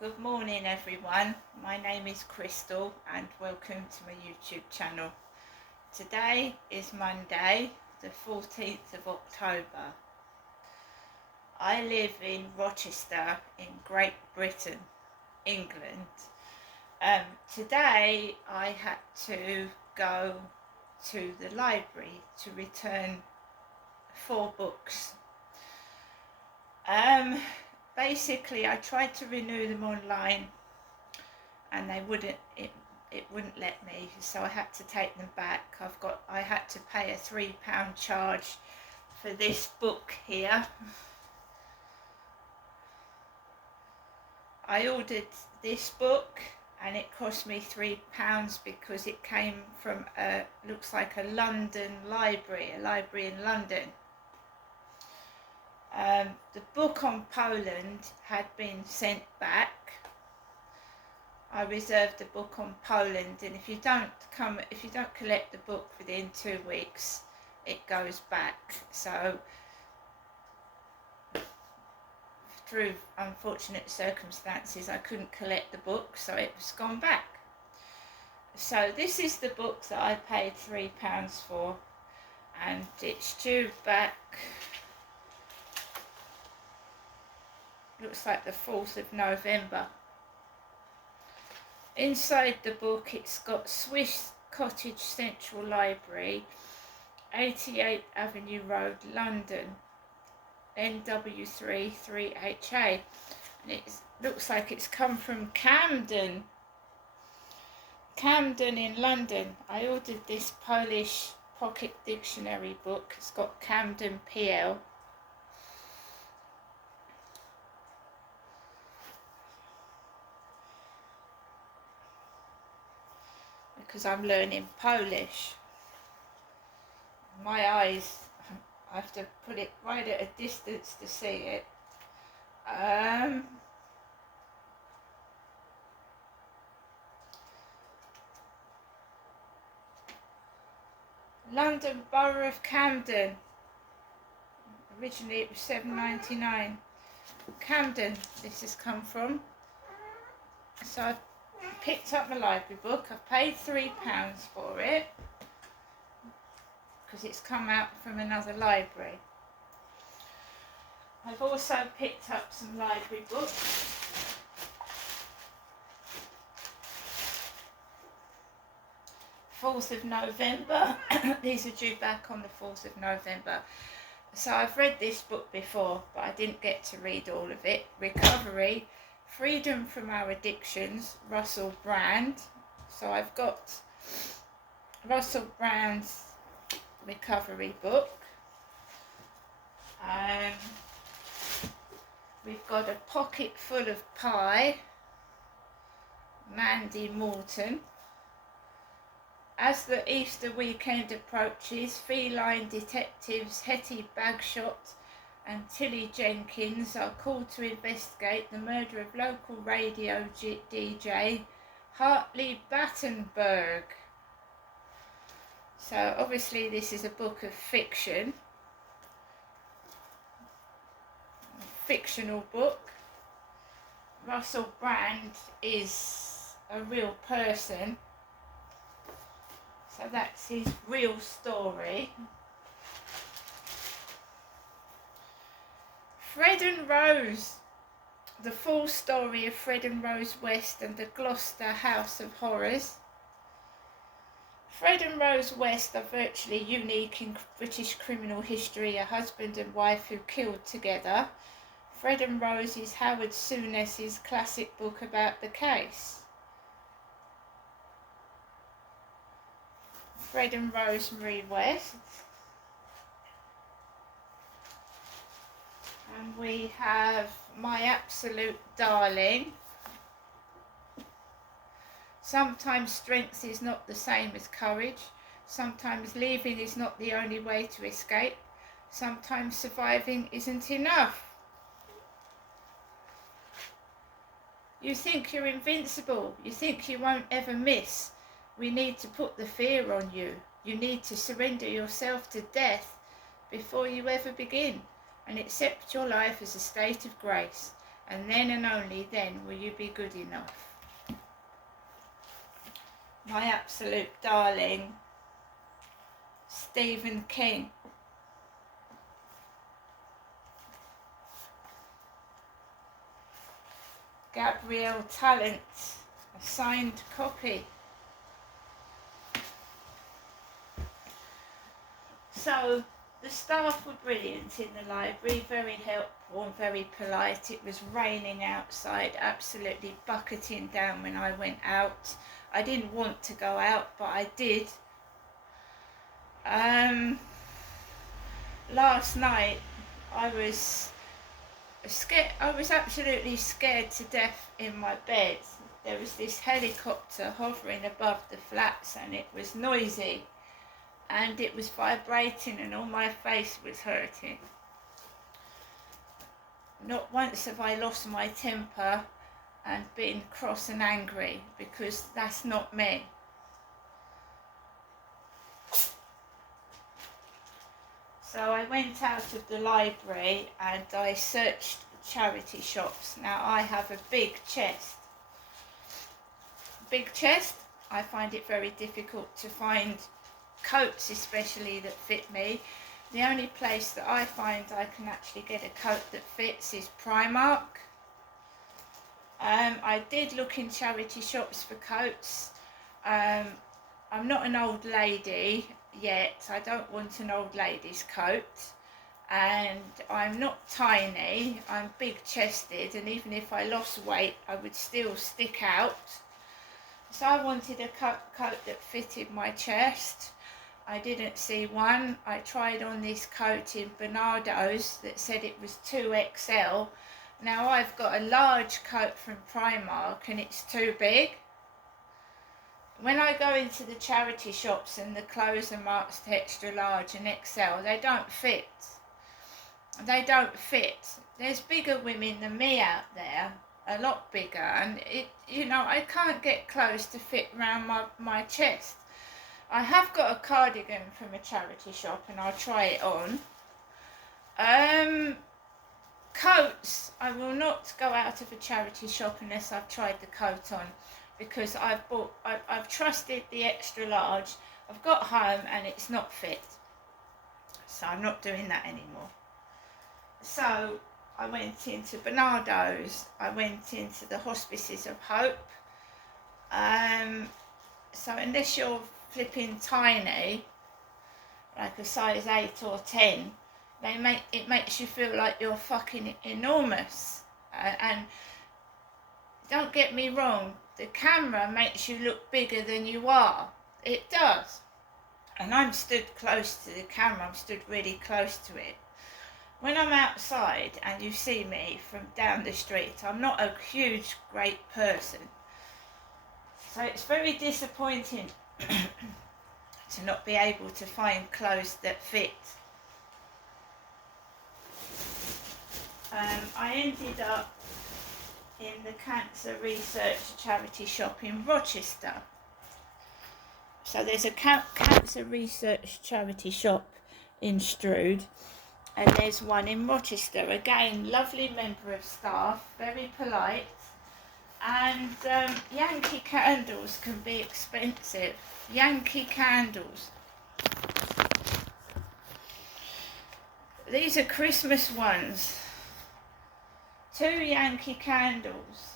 Good morning everyone, my name is Crystal and welcome to my YouTube channel. Today is Monday the 14th of October. I live in Rochester in Great Britain, England. Today I had to go to the library to return 4 books. Basically I tried to renew them online and it wouldn't let me, so I had to take them back. I had to pay a £3 charge for this book here. I ordered this book and it cost me £3 because it came from looks like a London library, a library in London. The book on Poland had been sent back. I reserved the book on Poland, and if you don't collect the book within 2 weeks, it goes back. So through unfortunate circumstances I couldn't collect the book, so it was gone back. So this is the book that I paid £3 for, and it's due back, looks like the 4th of November. Inside the book it's got Swiss Cottage Central Library, 88 Avenue Road, London, NW3 3HA, and it looks like it's come from Camden in London. I ordered this Polish pocket dictionary book. It's got Camden PL. Because I'm learning Polish. My eyes, I have to put it right at a distance to see it. London Borough of Camden. Originally it was £7.99. Camden this has come from. So I picked up my library book. I paid £3 for it because it's come out from another library. I've also picked up some library books. '4th of November. These are due back on the 4th of November. So I've read this book before, but I didn't get to read all of it. Recovery, Freedom from Our Addictions, Russell Brand. So I've got Russell Brand's recovery book. We've got A Pocket Full of Pie, Mandy Morton. As the Easter weekend approaches, feline detectives Hetty Bagshot and Tilly Jenkins are called to investigate the murder of local radio DJ Hartley Battenberg. So obviously this is a book of fiction, fictional book. Russell Brand is a real person, so that's his real story. Fred and Rose, the full story of Fred and Rose West and the Gloucester House of Horrors. Fred and Rose West are virtually unique in British criminal history, a husband and wife who killed together. Fred and Rose is Howard Souness's classic book about the case. Fred and Rosemary West. And we have My Absolute Darling. Sometimes strength is not the same as courage. Sometimes leaving is not the only way to escape. Sometimes surviving isn't enough. You think you're invincible. You think you won't ever miss. We need to put the fear on you. You need to surrender yourself to death before you ever begin and accept your life as a state of grace. and then and only then will you be good enough. My absolute darling, Stephen King. Gabrielle Talent, a signed copy. So the staff were brilliant in the library, very helpful and very polite. It was raining outside, absolutely bucketing down when I went out. I didn't want to go out, but I did. Last night I was scared. I was absolutely scared to death in my bed. There was this helicopter hovering above the flats and it was noisy and it was vibrating and all my face was hurting. Not once have I lost my temper and been cross and angry, because that's not me. So I went out of the library and I searched charity shops. Now I have a big chest. I find it very difficult to find coats especially that fit me. The only place that I find I can actually get a coat that fits is Primark. I did look in charity shops for coats. I'm not an old lady yet. I don't want an old lady's coat, and I'm not tiny. I'm big chested, and even if I lost weight I would still stick out. So I wanted a coat that fitted my chest. I didn't see one. I tried on this coat in Bernardo's that said it was 2XL. Now I've got a large coat from Primark and it's too big. When I go into the charity shops and the clothes are marked extra large and XL, they don't fit. They don't fit. There's bigger women than me out there, a lot bigger, and I can't get clothes to fit around my chest. I have got a cardigan from a charity shop and I'll try it on. Coats, I will not go out of a charity shop unless I've tried the coat on, because I've trusted the extra large. I've got home and it's not fit, so I'm not doing that anymore. So I went into Bernardo's, I went into the Hospices of Hope. So unless you're flipping tiny, like a size 8 or 10, it makes you feel like you're fucking enormous. And don't get me wrong, the camera makes you look bigger than you are. It does. And I'm stood close to the camera, I'm stood really close to it. When I'm outside and you see me from down the street, I'm not a huge, great person. So it's very disappointing to not be able to find clothes that fit. I ended up in the Cancer Research charity shop in Rochester. So there's a Cancer Research charity shop in Strood, and there's one in Rochester. Again, lovely member of staff, very polite, and Yankee candles can be expensive. Yankee candles. These are Christmas ones. 2 Yankee candles,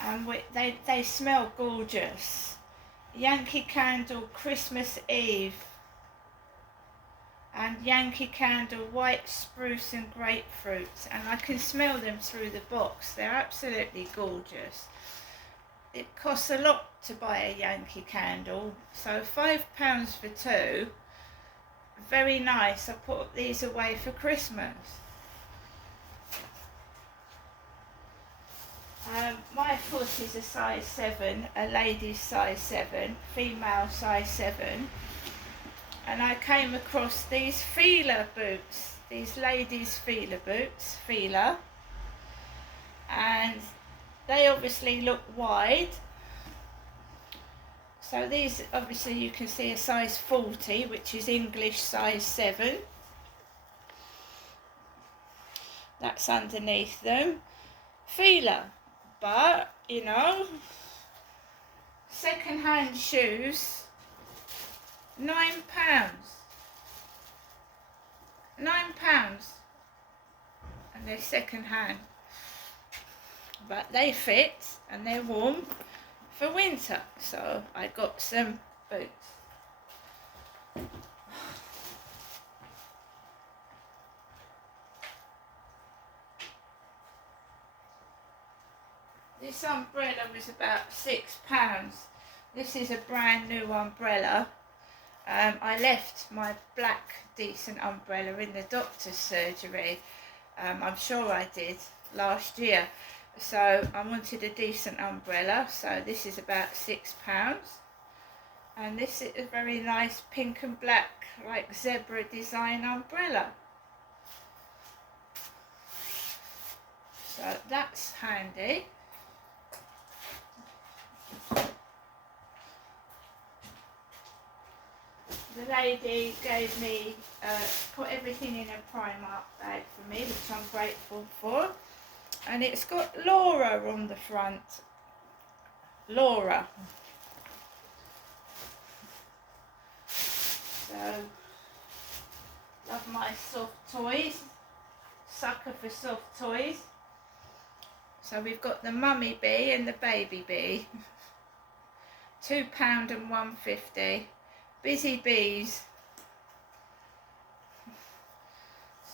and they smell gorgeous. Yankee candle Christmas Eve, and Yankee candle white spruce and grapefruit, and I can smell them through the box. They're absolutely gorgeous. It costs a lot to buy a Yankee candle, so £5 for 2. Very nice. I put these away for Christmas. My foot is a size 7, a lady's size 7, female size 7, and I came across these Fila boots, these ladies' Fila boots, Fila, and they obviously look wide. So these, obviously you can see a size 40, which is English size 7. That's underneath them. Fila. But, you know, second-hand shoes, £9. £9. And they're second-hand. But they fit and they're warm for winter. So I got some boots. This umbrella was about £6. This is a brand new umbrella. I left my black decent umbrella in the doctor's surgery. I'm sure I did last year. So I wanted a decent umbrella. So this is about £6. And this is a very nice pink and black, like zebra design umbrella. So that's handy. The lady gave me, put everything in a Primark bag for me, which I'm grateful for. And it's got Laura on the front. Laura. So, love my soft toys. Sucker for soft toys. So we've got the mummy bee and the baby bee. £2 and £1.50. Busy bees.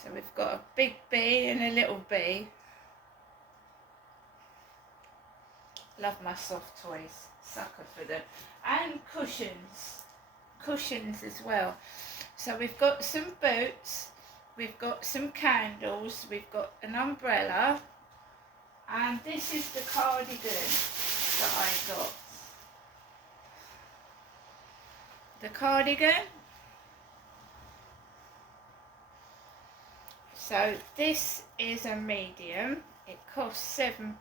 So we've got a big bee and a little bee. Love my soft toys. Sucker for them. And cushions. Cushions as well. So we've got some boots. We've got some candles. We've got an umbrella. And this is the cardigan that I got. The cardigan. So this is a medium. It costs £7.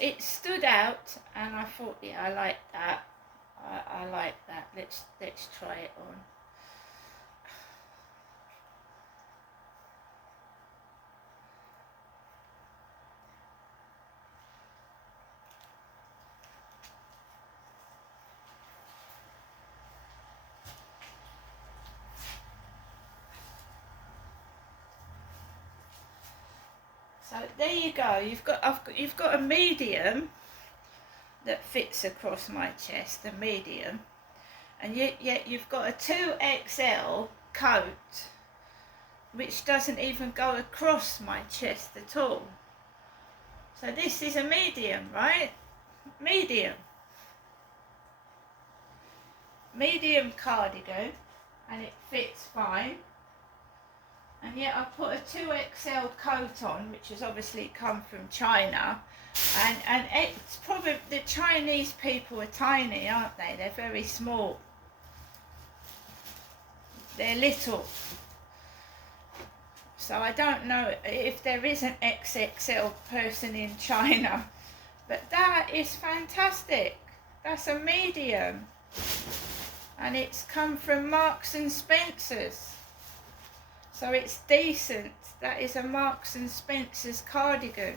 It stood out, and I thought, yeah, I like that. I like that. Let's try it on. So there you go. You've got a medium that fits across my chest, a medium, and yet you've got a 2XL coat which doesn't even go across my chest at all. So this is a medium, right? Medium cardigan, and it fits fine. And yet I put a 2XL coat on, which has obviously come from China, and it's probably, the Chinese people are tiny, aren't they? They're very small. They're little. So I don't know if there is an XXL person in China, but that is fantastic. That's a medium. And it's come from Marks and Spencer's. So it's decent. That is a Marks and Spencer's cardigan.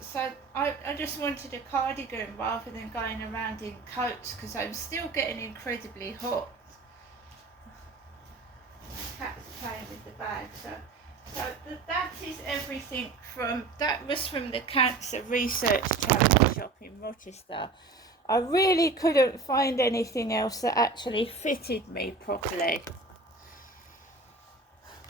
So I just wanted a cardigan rather than going around in coats, because I'm still getting incredibly hot. Cat's playing with the bag. So that is everything from, that was from the Cancer Research Charity shop in Rochester. I really couldn't find anything else that actually fitted me properly.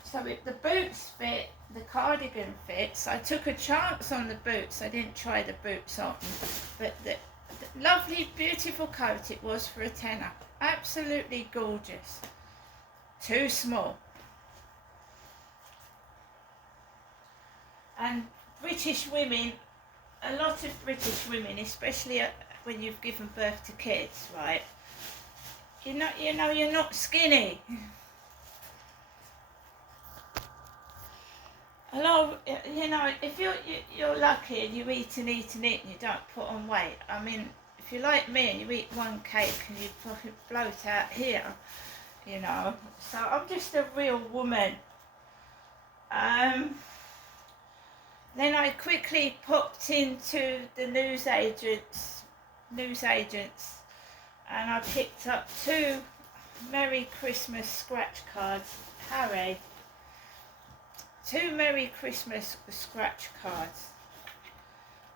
So if the boots fit, the cardigan fits. I took a chance on the boots. I didn't try the boots on. But the lovely, beautiful coat it was for a tenner. Absolutely gorgeous. Too small. And British women, a lot of British women, especially when you've given birth to kids, right? You know, you're not skinny. A lot of, you know, if you're lucky and you eat and eat and eat and you don't put on weight. I mean, if you're like me and you eat one cake and you fucking bloat out here, you know. So I'm just a real woman. Then I quickly popped into the newsagents, and I picked up 2 Merry Christmas scratch cards. Harry, 2 Merry Christmas scratch cards.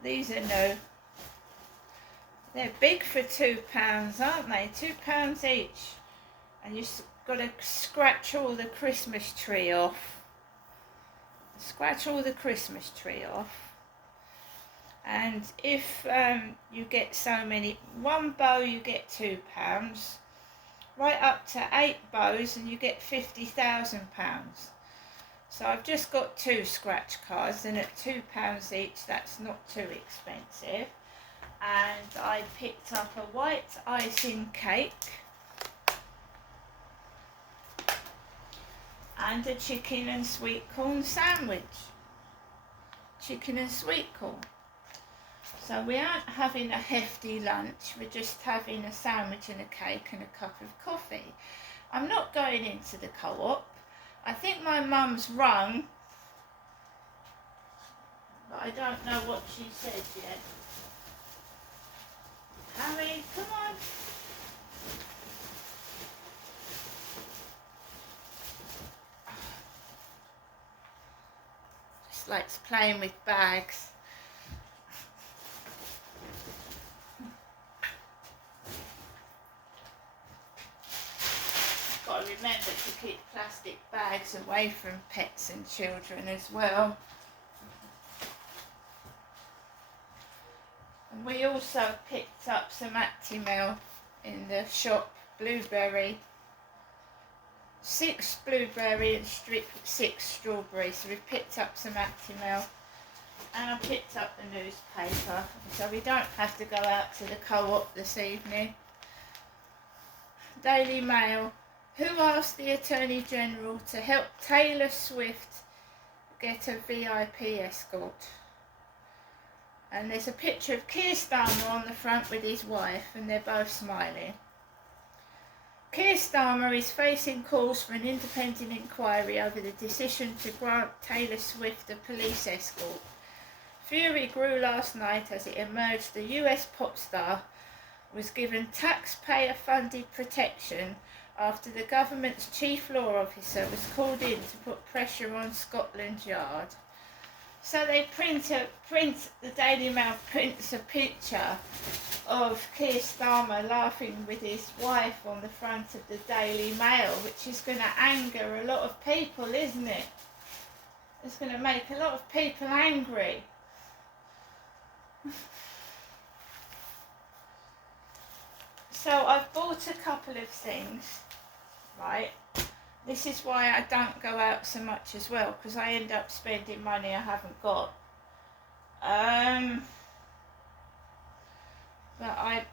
These are new. They're big for £2, aren't they? £2 each. And you've got to scratch all the Christmas tree off. Scratch all the Christmas tree off. And if you get so many, 1 bow you get £2, right up to 8 bows and you get £50,000. So I've just got 2 scratch cards, and at £2 each, that's not too expensive. And I picked up a white icing cake and a chicken and sweet corn sandwich. Chicken and sweet corn. So we aren't having a hefty lunch, we're just having a sandwich and a cake and a cup of coffee. I'm not going into the Co-op. I think my mum's rung, but I don't know what she said yet. Harry, come on. Just likes playing with bags. Got to remember to keep plastic bags away from pets and children as well. And we also picked up some Actimel in the shop, blueberry, 6 blueberry and 6 strawberry. So we've picked up some Actimel, and I picked up the newspaper, so we don't have to go out to the Co-op this evening. Daily Mail. Who asked the Attorney General to help Taylor Swift get a VIP escort? And there's a picture of Keir Starmer on the front with his wife, and they're both smiling. Keir Starmer is facing calls for an independent inquiry over the decision to grant Taylor Swift a police escort. Fury grew last night as it emerged the US pop star was given taxpayer-funded protection after the government's chief law officer was called in to put pressure on Scotland Yard. So they the Daily Mail prints a picture of Keir Starmer laughing with his wife on the front of the Daily Mail, which is going to anger a lot of people, isn't it? It's going to make a lot of people angry. So I've bought a couple of things, right? This is why I don't go out so much as well, because I end up spending money I haven't got. But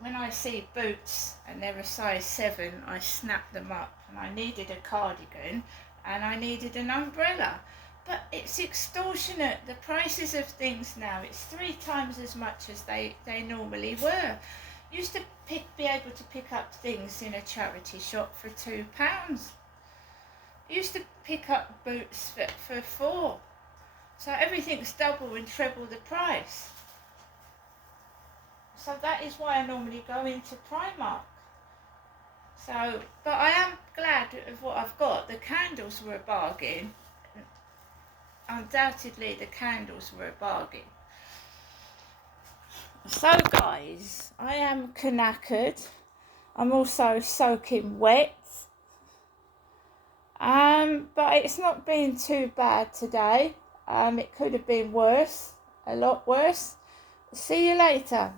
when I see boots and they're a size 7, I snap them up. And I needed a cardigan and I needed an umbrella. But it's extortionate. The prices of things now, it's 3 times as much as they normally were. Used to be able to pick up things in a charity shop for £2. Used to pick up boots for 4. So everything's double and treble the price. So that is why I normally go into Primark. So, but I am glad of what I've got. The candles were a bargain. Undoubtedly the candles were a bargain. So guys, I am knackered. I'm also soaking wet. But it's not been too bad today. It could have been worse, a lot worse. See you later.